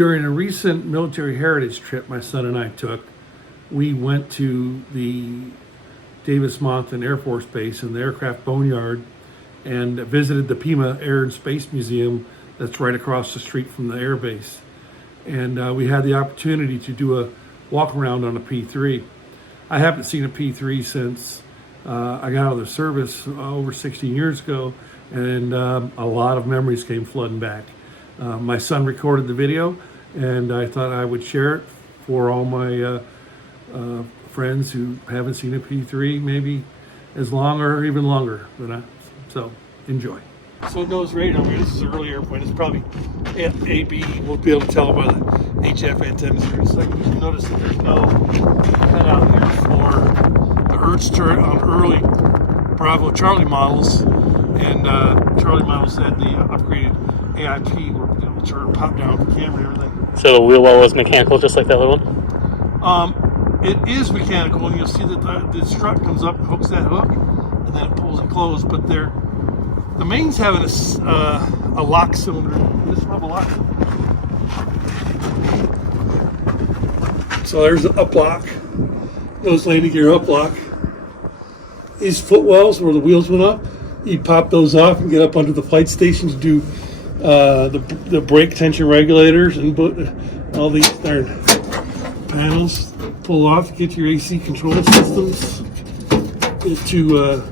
During a recent military heritage trip my son and I took, we went to the Davis-Monthan Air Force Base in the aircraft boneyard and visited the Pima Air and Space Museum that's right across the street from the air base. And we had the opportunity to do a walk around on a P3. I haven't seen a P3 since I got out of the service over 16 years ago, and a lot of memories came flooding back. My son recorded the video, and I thought I would share it for all my friends who haven't seen a P3 maybe as long or even longer than I. So enjoy. So nose radar, this is an early airplane. It's probably AB. We'll be able to tell by the HF antennas here in a second. You can notice that there's no cutout here for the Hertz turret on early Bravo Charlie models, and Charlie models had the upgraded AIP where the turret popped down with the camera and everything. So the wheel well was mechanical, just like that other one? It is mechanical, and you'll see that the strut comes up and hooks that hook, and then it pulls and closes. But the main's having a lock cylinder. This will have a lock cylinder. So there's the up lock. Those landing gear up lock. These footwells where the wheels went up, you pop those off and get up under the flight station to do the brake tension regulators and all these darn panels. Pull off, get your AC control systems. Get to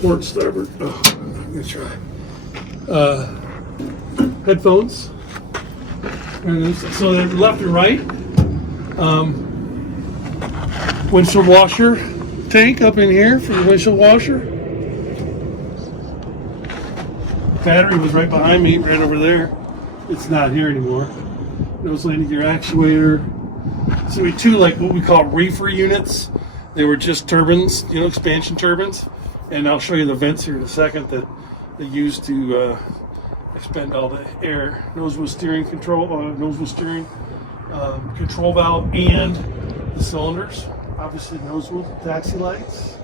port starboard. Oh, I'm gonna try. Headphones. So they're left and right. Windshield washer tank up in here for your windshield washer. Battery was right behind me, right over there. It's not here anymore. Nose landing gear actuator. So we had two, like what we call reefer units. They were just turbines, expansion turbines. And I'll show you the vents here in a second that they use to expend all the air. Nose wheel steering control, control valve, and the cylinders. Obviously, nose wheel taxi lights.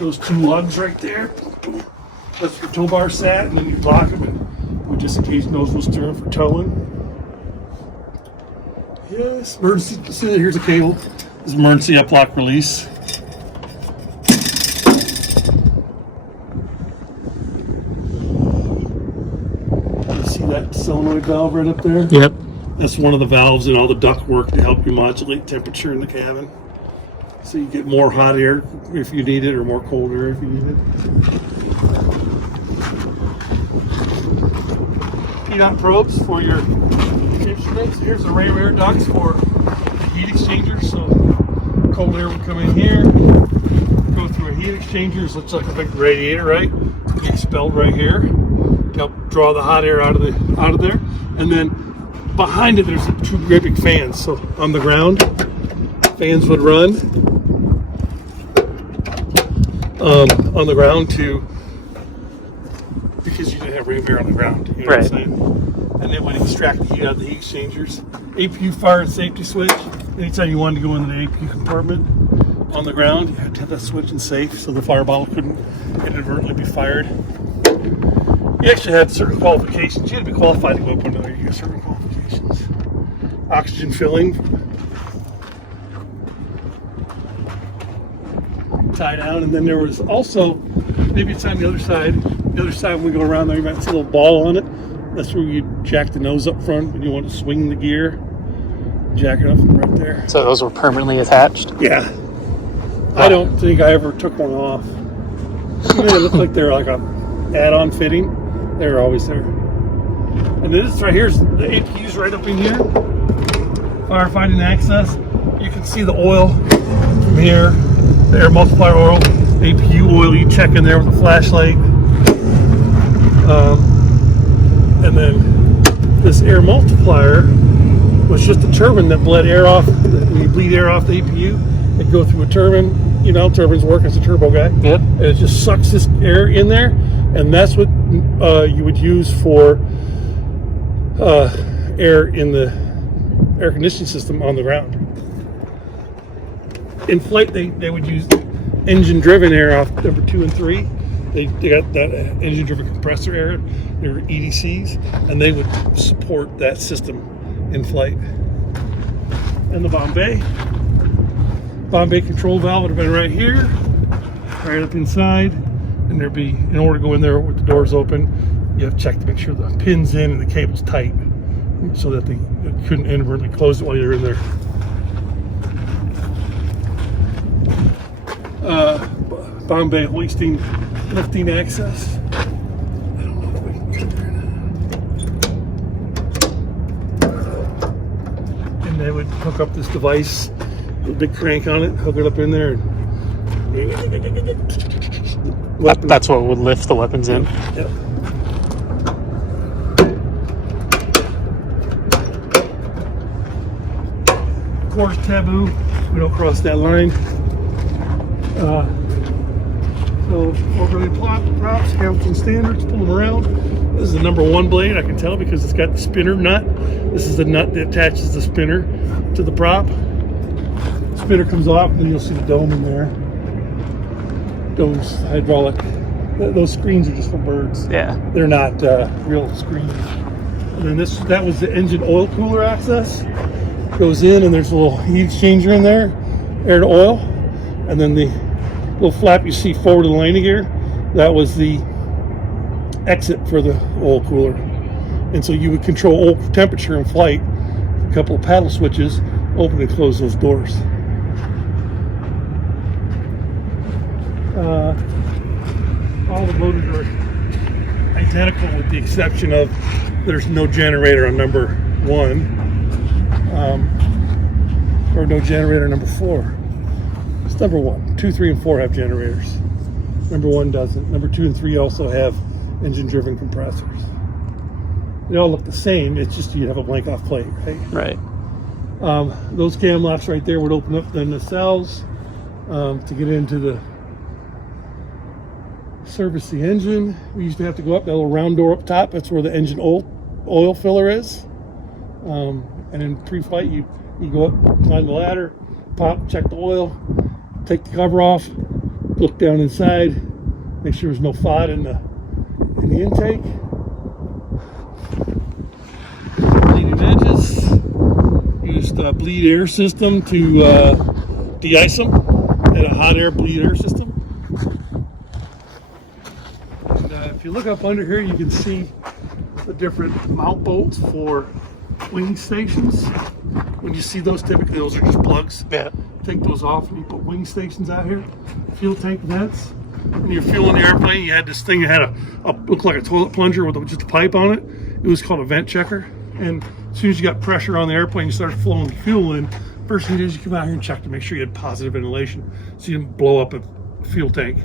Those two lugs right there. That's where tow bar sat, and then you lock them, and we just engage nose wheel steering for towing. Yes, emergency. See, here's a cable. This is emergency up lock release. See that solenoid valve right up there? Yep. That's one of the valves in all the duct work to help you modulate temperature in the cabin. So you get more hot air if you need it, or more cold air if you need it. Heat-on probes for your instruments. Here's the ram air ducts for the heat exchanger. So cold air will come in here, go through a heat exchanger. It looks like a big radiator, right? It gets expelled right here to help draw the hot air out of there. And then behind it, there's two great big fans. So on the ground, fans would run on the ground because you didn't have ram air on the ground. You know what I'm saying? And then would extract the heat out of the heat exchangers. APU fire and safety switch. Anytime you wanted to go into the APU compartment on the ground, you had to have that switch in safe so the fire bottle couldn't inadvertently be fired. You actually had certain qualifications. You had to be qualified to go up under there. You got certain qualifications. Oxygen filling. Tie down, and then there was also, maybe it's on the other side. The other side, when we go around there, you might see a little ball on it. That's where you jack the nose up front when you want to swing the gear. Jack it up right there. So those were permanently attached? Yeah. I don't think I ever took one off. Even they look like they're like a add-on fitting. They were always there. And this right here's the APU's right up in here. Firefighting access. You can see the oil from here. The air multiplier oil, APU oil. You check in there with a flashlight. And then this air multiplier was just a turbine that bled air off. When you bleed air off the APU, it go through a turbine. You know, turbines work as a turbo guy. Yep. And it just sucks this air in there, and that's what you would use for air in the air conditioning system on the ground. In flight, they would use engine-driven air off number 2 and 3, They got that engine-driven compressor area. They were EDCs, and they would support that system in flight. And the Bombay control valve would have been right here, right up inside, and there'd be, in order to go in there with the doors open, you have to check to make sure the pin's in and the cable's tight, so that they couldn't inadvertently close it while you're in there. Bombay hoisting, lifting access. I don't know if we can get there now. And they would hook up this device, with a big crank on it, hook it up in there, and That's what would lift the weapons in. Yep. Of course, taboo. We don't cross that line. So overlay props, Hamilton standards, pull them around. This is the #1 blade, I can tell because it's got the spinner nut. This is the nut that attaches the spinner to the prop. Spinner comes off, and then you'll see the dome in there. Dome's hydraulic. Those screens are just for birds. Yeah. They're not real screens. And then that was the engine oil cooler access. Goes in, and there's a little heat exchanger in there, air to oil. And then the little flap you see forward of the landing gear, that was the exit for the oil cooler. And so you would control oil temperature in flight, a couple of paddle switches, open and close those doors. All the motors are identical with the exception of there's no generator on #1, or no generator #4. It's #1. 2, 3, and 4 have generators. #1 doesn't. #2 and 3 also have engine-driven compressors. They all look the same. It's just you have a blank-off plate, right? Right. Those cam locks right there would open up the nacelles to get into the service the engine. We used to have to go up that little round door up top. That's where the engine oil filler is. And in pre-flight, you go up, climb the ladder, pop, check the oil, take the cover off, look down inside, make sure there's no FOD in the intake. Bleeding edges. Used a bleed air system to de-ice them. Had a hot air bleed air system. And if you look up under here, you can see the different mount bolts for wing stations. When you see those, typically those are just plugs. Yeah. Take those off and you put wing stations out here. Fuel tank vents. When you're fueling the airplane, you had this thing that had a looked like a toilet plunger with just a pipe on it. It was called a vent checker. And as soon as you got pressure on the airplane, you started flowing the fuel in. First thing you do is you come out here and check to make sure you had positive ventilation, so you didn't blow up a fuel tank.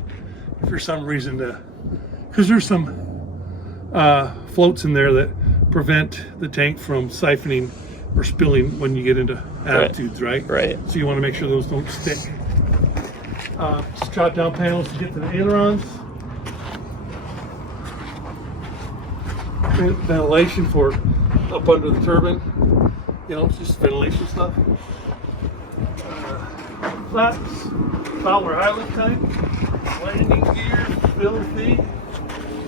If for some reason, because there's some floats in there that prevent the tank from siphoning or spilling when you get into altitudes, right? Right. So you want to make sure those don't stick. Just drop down panels to get to the ailerons. Ventilation for up under the turbine. You know, it's just ventilation stuff. Flaps, Fowler Highland tank, landing gear, fill feed.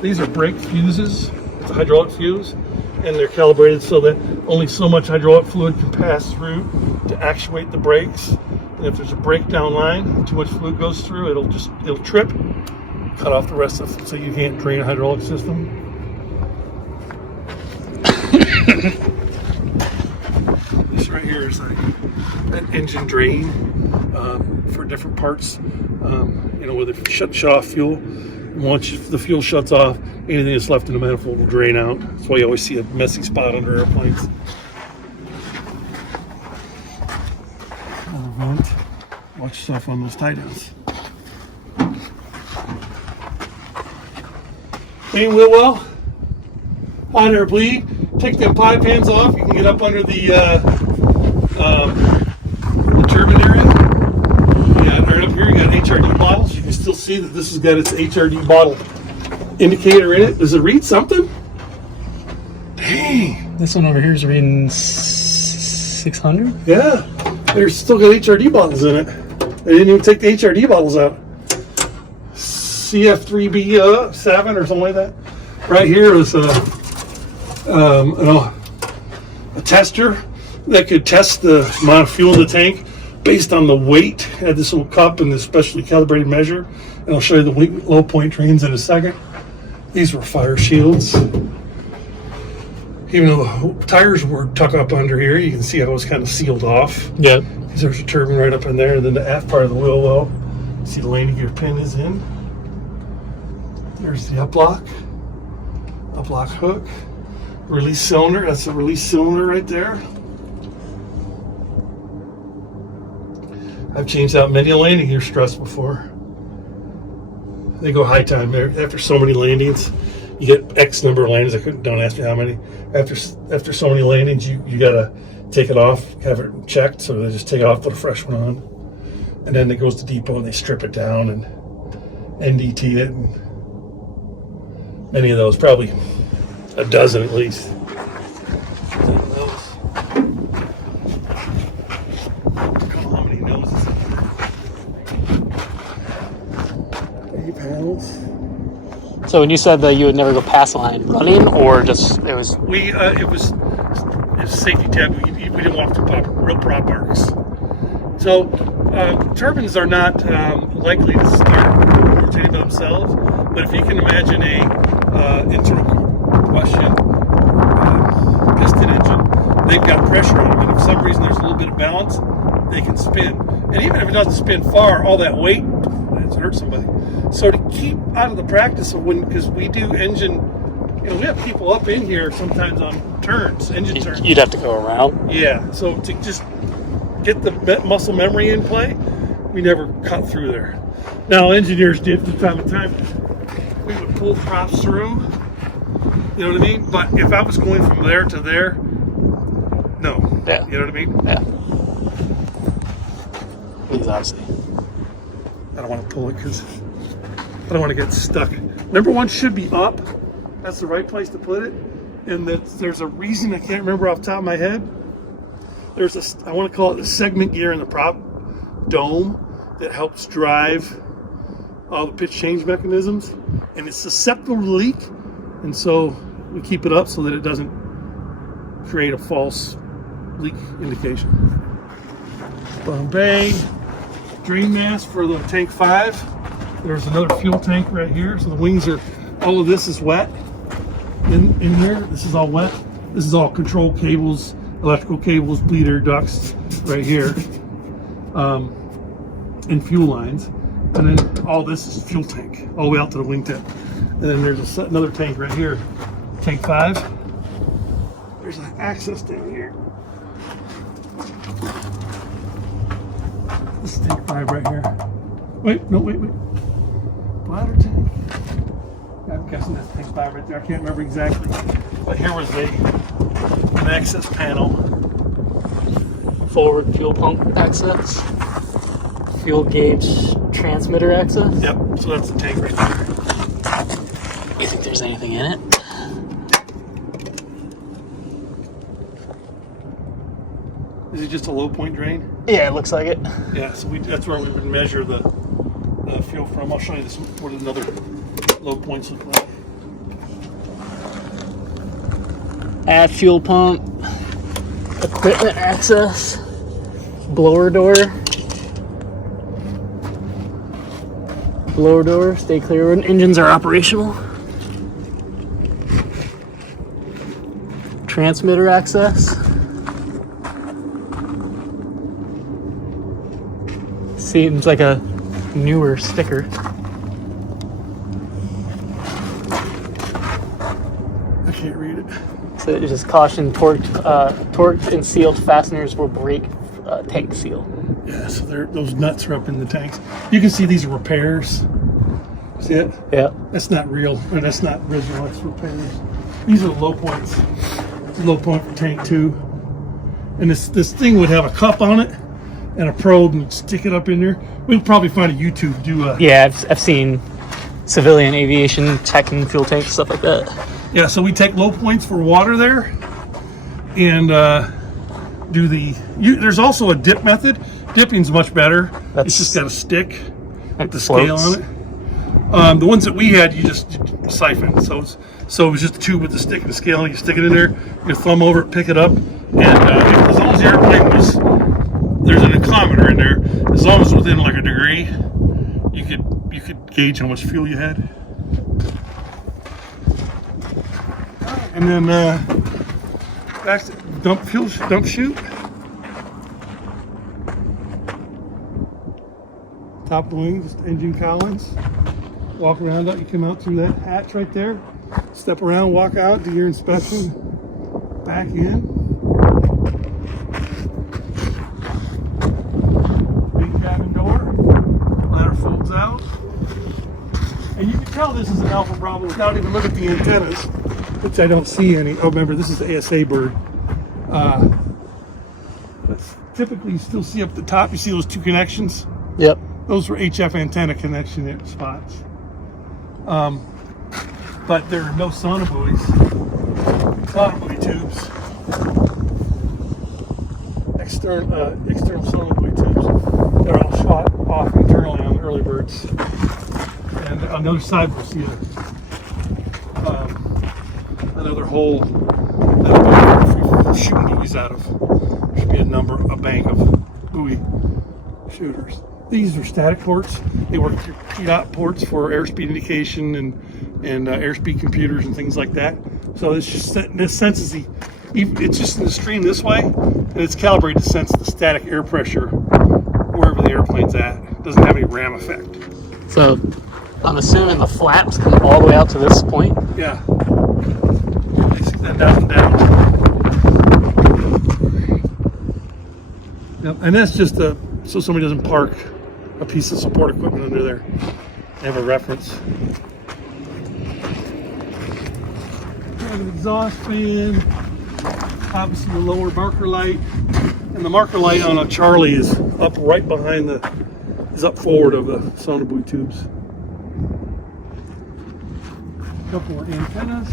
These are brake fuses. It's a hydraulic fuse, and they're calibrated so that only so much hydraulic fluid can pass through to actuate the brakes. And if there's a breakdown line, too much fluid goes through, it'll trip, cut off the rest of it, so you can't drain a hydraulic system. This right here is an engine drain for different parts. You know, where they shut off fuel. Once the fuel shuts off, anything that's left in the manifold will drain out. That's why you always see a messy spot under airplanes. Vent. Watch yourself on those tie downs. Main wheel well. Hot air bleed. Take them pie pans off. You can get up under the turbine area. Yeah, right up here you got HRD bottles. You can still see that this has got its HRD bottle indicator in it. Does it read something? Dang. This one over here is reading 600. Yeah, there's still got HRD bottles in it. They didn't even take the HRD bottles out. CF3B7 or something like that. Right here is a tester that could test the amount of fuel in the tank based on the weight. I had this little cup and this specially calibrated measure, and I'll show you the low point drains in a second. These were fire shields. Even though the tires were tucked up under here, you can see how it was kind of sealed off. Yeah. There's a turbine right up in there, and then the aft part of the wheel well. See the landing gear pin is in. There's the up lock hook. Release cylinder, that's the release cylinder right there. I've changed out many a landing gear stress before. They go high time there. After so many landings, you get X number of landings. Don't ask me how many. After so many landings, you gotta take it off, have it checked. So they just take it off, put a fresh one on, and then it goes to depot and they strip it down and NDT it. And many of those, probably a dozen at least. How many noses? A-panels. So when you said that you would never go past line running, or just it was It was a safety tab. We didn't want to real prop arcs. So turbines are not likely to start rotating by themselves. But if you can imagine a internal combustion piston engine, they've got pressure on them, and if for some reason there's a little bit of balance, they can spin. And even if it doesn't spin far, all that weight hurts somebody. So to keep out of the practice of because we do engine, we have people up in here sometimes on turns, engine turns. you'd have to go around. Yeah, so to just get the muscle memory in play, we never cut through there. Now engineers did from time to time. We would pull props through, you know what I mean? But if I was going from there to there, no. Yeah. You know what I mean? Yeah. Exactly. I don't want to pull it because I don't want to get stuck. Number one should be up. That's the right place to put it. And there's a reason I can't remember off the top of my head. I want to call it the segment gear in the prop dome that helps drive all the pitch change mechanisms, and it's susceptible to leak, and so we keep it up so that it doesn't create a false leak indication. Bombay drain mask for the tank 5. There's another fuel tank right here, so the wings are, all of this is wet in here. This is all wet. This is all control cables, electrical cables, bleeder ducts right here, and fuel lines. And then all this is fuel tank, all the way out to the wingtip. And then there's another tank right here, tank 5. There's an access tank here. This is tank 5 right here. Wait. Bladder tank. I'm guessing that's tank 5 right there. I can't remember exactly. But here was an access panel. Forward fuel pump access. Fuel gauge transmitter access. Yep, so that's the tank right there. You think there's anything in it? Is it just a low point drain? Yeah, it looks like it. Yeah, so that's where we would measure the fuel from. I'll show you this, what another low points look like. Add fuel pump, equipment access, blower door. Blower door, stay clear when engines are operational. Transmitter access. Seems like a newer sticker. I can't read it. So it just caution torqued and sealed fasteners will break tank seal. Yeah, so those nuts are up in the tanks. You can see these are repairs. See it? Yeah. That's not real, or that's not original, that's repairs. These are the low points. It's a low point for tank 2. And this thing would have a cup on it and a probe and stick it up in there. We'll probably find a YouTube do a... Yeah, I've seen civilian aviation checking fuel tanks, stuff like that. Yeah, so we take low points for water there and do there's also a dip method. Dipping's much better. It's just got a stick with the scale on it. The ones that we had, you just siphon. So it was just a tube with the stick and the scale. You stick it in there, you thumb over it, pick it up, and as long as the airplane was, there's an oximeter in there. As long as it's within like a degree, you could gauge how much fuel you had. And then back to dump chute. Top of the wing, just engine cowlings. Walk around out, you come out through that hatch right there. Step around, walk out, do your inspection. Back in. Big cabin door. Ladder folds out. And you can tell this is an Alpha Bravo without even looking at the antennas, which I don't see any. Oh, remember, this is the ASA bird. But typically, you still see up the top, you see those two connections? Yep. Those were HF antenna connection spots. But there are no sonobuoys, sonobuoy tubes, external sonobuoy tubes. They're all shot off internally on the early birds. And on the other side, we'll see another hole that we're shooting buoys out of. There should be a bank of buoy shooters. These are static ports. They work through PDOT ports for airspeed indication and airspeed computers and things like that. So it's just this senses it's just in the stream this way, and it's calibrated to sense the static air pressure wherever the airplane's at. It doesn't have any ram effect. So I'm assuming the flaps come all the way out to this point. Yeah. Basically, that down and down. Yep. And that's just so somebody doesn't park a piece of support equipment under there. They have a reference. Have an exhaust fan, obviously the lower marker light, and the marker light on a Charlie is up right behind is up forward of the sonobuoy tubes. A couple of antennas.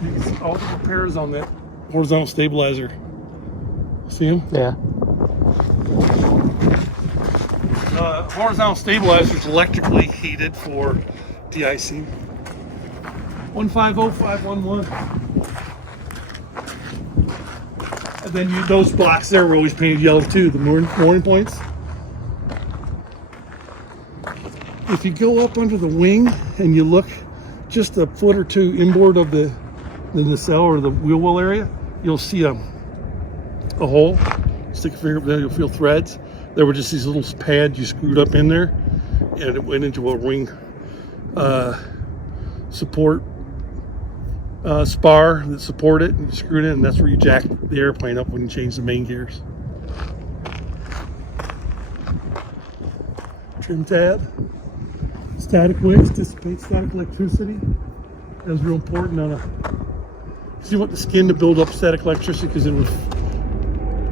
You can see all the repairs on that horizontal stabilizer. See them? Yeah. Horizontal stabilizer is electrically heated for de-icing. 150511. And then those blocks there were always painted yellow too, the mooring points. If you go up under the wing and you look just a foot or two inboard of the nacelle or the wheel well area, you'll see a hole. Stick a finger up there, you'll feel threads. There were just these little pads you screwed up in there, and it went into a wing support spar that support it, and you screwed it in, and that's where you jack the airplane up when you change the main gears. Trim tab. Static wicks dissipate static electricity. That's real important on you want the skin to build up static electricity because it would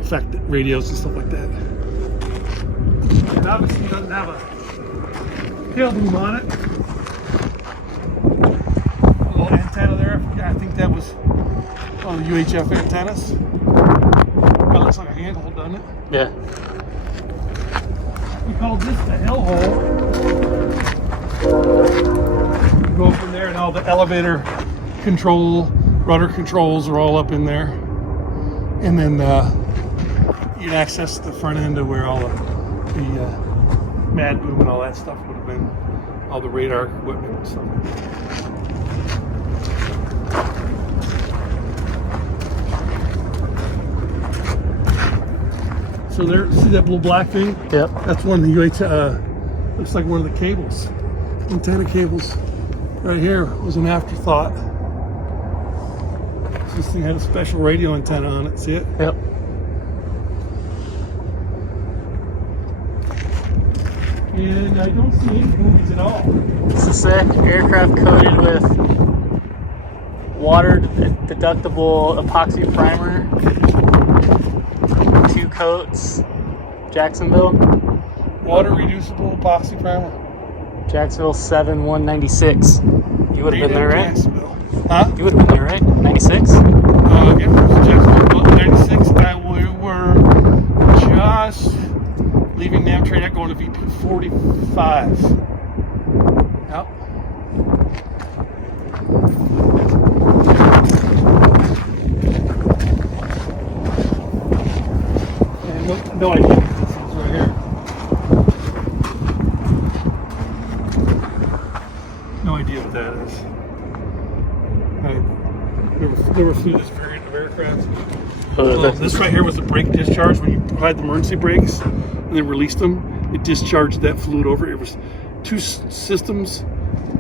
affect radios and stuff like that. It obviously doesn't have a tail boom on it. A little antenna there. I think that was one of the UHF antennas. That looks like a handhold, doesn't it? Yeah. We called this the hell hole. Go from there, and all the elevator control, rudder controls are all up in there. And then you'd access the front end of where all the mad boom and all that stuff would have been, all the radar equipment and stuff. So there, see that little black thing? Yep. That's one of the looks like one of the cables, antenna cables. Right here was an afterthought. This thing had a special radio antenna on it. See it? Yep. And I don't see any movies at all. It's a sick aircraft coated with water deductible epoxy primer. 2 coats. Jacksonville. Water reducible epoxy primer. Jacksonville 7196. You would have been there, right? Huh? You would have been there, right? 96? Yeah, Jacksonville 96. We were just leaving Namtrak going to VP 45. No idea what this is right here. No idea what that is. I never flew this variant of aircraft. This right here was the brake discharge. When you applied the emergency brakes and then released them, it discharged that fluid over. It was two systems.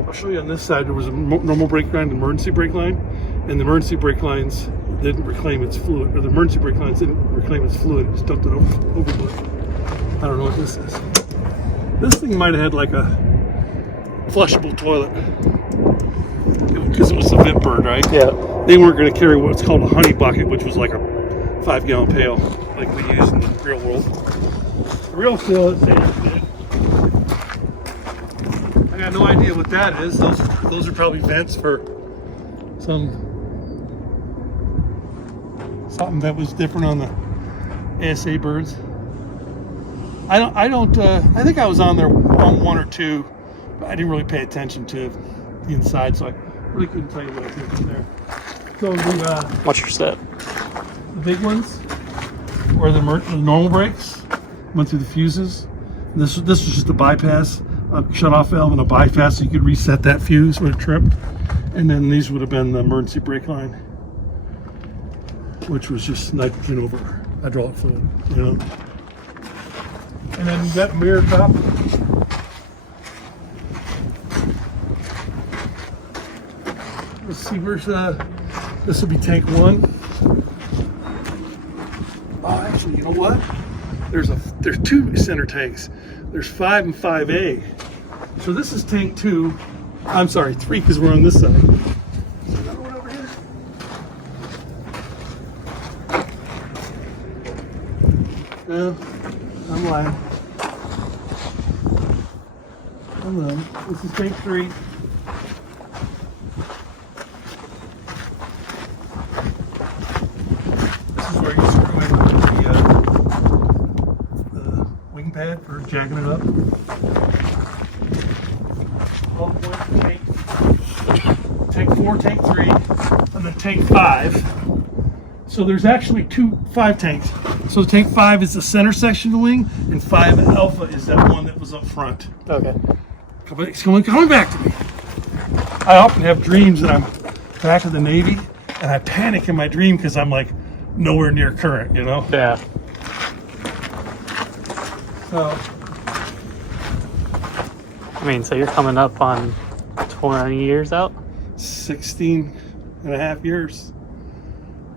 I'll show you on this side. There was a normal brake line and emergency brake line, and the emergency brake lines didn't reclaim its fluid, or the emergency brake lines didn't reclaim its fluid. It just dumped it overboard. I don't know what this is. This thing might have had like a flushable toilet because it was a vent bird, right? Yeah. They weren't going to carry what's called a honey bucket, which was like a 5-gallon pail like we use in the real world. The real deal is I got no idea what that is. Those are probably vents for something that was different on the ASA birds. I think I was on there on one or two, but I didn't really pay attention to the inside, so I really couldn't tell you what I did there. So What's your set? the big ones were the normal brakes, went through the fuses. And this was just a bypass, a shut-off valve and a bypass, so you could reset that fuse when it tripped. And then these would have been the emergency brake line, which was just nitrogen over hydraulic fluid, you know. And then you got mirror top. Let's see, where's this will be tank 1. Oh, actually, you know what? There's 2 center tanks. There's 5 and 5A. So this is tank 2. I'm sorry, 3 because we're on this side. Is another one over here? No, I'm lying. Hello, this is tank 3. This is where you screw in the wing pad for jacking it up. All the way to tank 4, tank 3, and then tank 5. So there's actually 5 tanks. So tank 5 is the center section of the wing, and 5 alpha is that one that was up front. Okay. It's coming back to me. I often have dreams that I'm back in the Navy, and I panic in my dream because I'm like nowhere near current, you know? Yeah. So, I mean, so you're coming up on 20 years out? 16 and a half years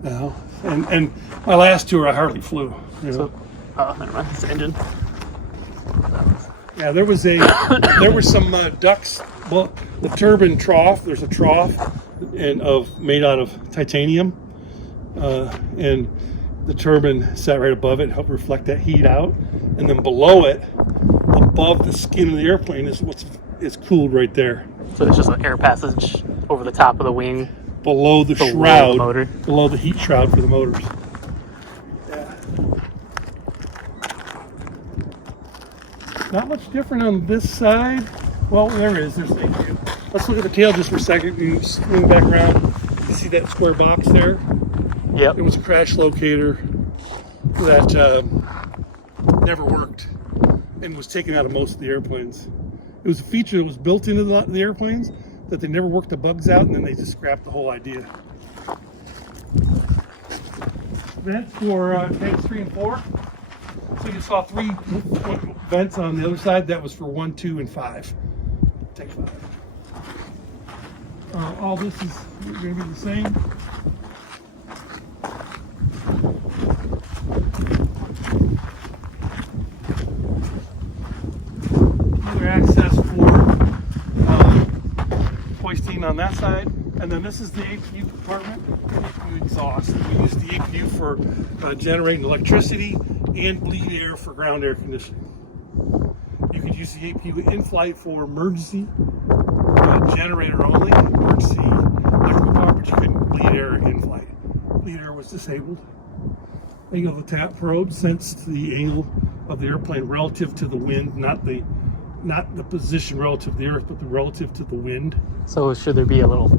now. And my last tour, I hardly flew. You know? So, oh, never mind. It's the engine. Yeah, there was some ducts. Well, the turbine trough. There's a trough made out of titanium, and the turbine sat right above it, helped reflect that heat out. And then below it, above the skin of the airplane, is cooled right there. So it's just an air passage over the top of the wing. Below the shroud, the motor. Below the heat shroud for the motors. Yeah. Not much different on this side. Well, there is. There's the view. Let's look at the tail just for a second. You swing back around. You see that square box there? Yep. It was a crash locator that never worked and was taken out of most of the airplanes. It was a feature that was built into the airplanes that they never worked the bugs out, and then they just scrapped the whole idea. Vent for tanks 3 and 4. So you saw 3 vents on the other side. That was for 1, 2, and 5. Tank 5. All this is going to be the same. Other access for hoisting on that side, and then this is the APU compartment. APU exhaust. We use the APU for generating electricity and bleed air for ground air conditioning. You could use the APU in flight for emergency generator only, emergency electrical power, but you couldn't bleed air in flight. Bleed air was disabled. Angle of the tap probe sensed the angle of the airplane relative to the wind, not the position relative to the earth, but the relative to the wind. So should there be a little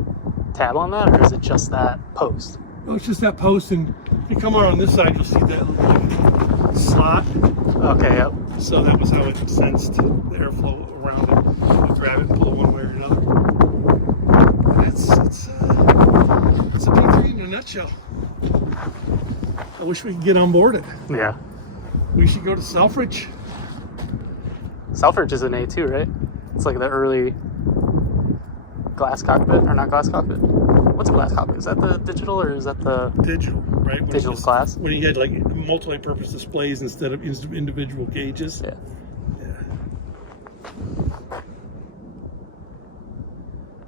tab on that, or is it just that post? Oh, it's just that post, and if you come around this side, you'll see that like, slot. Okay, yep. So that was how it sensed the airflow around it. You grab it and pull it one way or another. It's a P3 in a nutshell. I wish we could get on board it. Yeah. We should go to Selfridge. Selfridge is an A2, right? It's like the early glass cockpit, or not glass cockpit. What's a glass cockpit? Is that the digital or is that the Digital, right? When digital glass? When you had like multi-purpose displays instead of individual gauges. Yeah.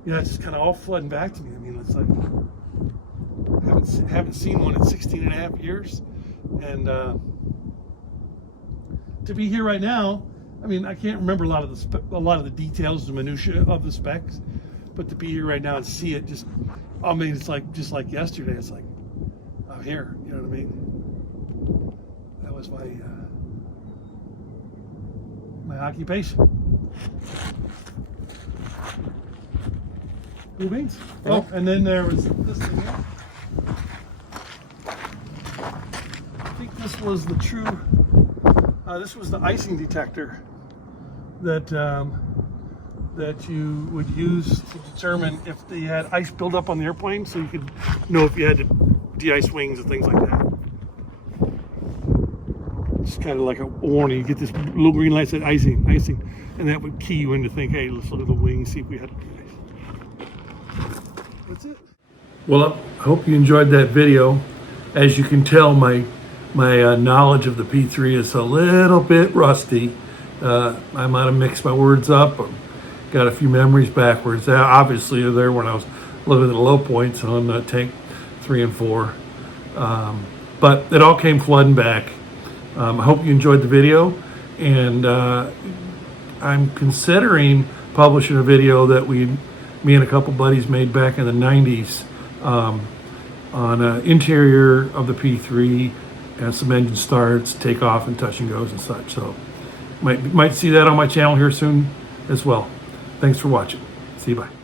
Yeah, it's just kind of all flooding back to me. I mean, it's like haven't seen one in 16 and a half years, and to be here right now, I mean, I can't remember a lot of the details, the minutia of the specs, but to be here right now and see it, I mean, it's like just like yesterday. It's like I'm here. You know what I mean? That was my occupation. Blue beans. Oh, and then there was this thing here. I think this was the true. This was the icing detector that you would use to determine if they had ice buildup on the airplane, so you could know if you had to de-ice wings and things like that. It's kind of like a warning. You get this little green light that said icing, and that would key you in to think, hey, let's look at the wings, see if we had to de-ice. That's it. Well, I hope you enjoyed that video. As you can tell, my knowledge of the P3 is a little bit rusty. I might have mixed my words up, or got a few memories backwards. Obviously, they're there when I was living at the low points on tank 3 and 4. But it all came flooding back. I hope you enjoyed the video, and I'm considering publishing a video that me and a couple buddies made back in the 90s on interior of the P3 and some engine starts, takeoff and touch and goes and such. So might see that on my channel here soon as well. Thanks for watching. See you, bye.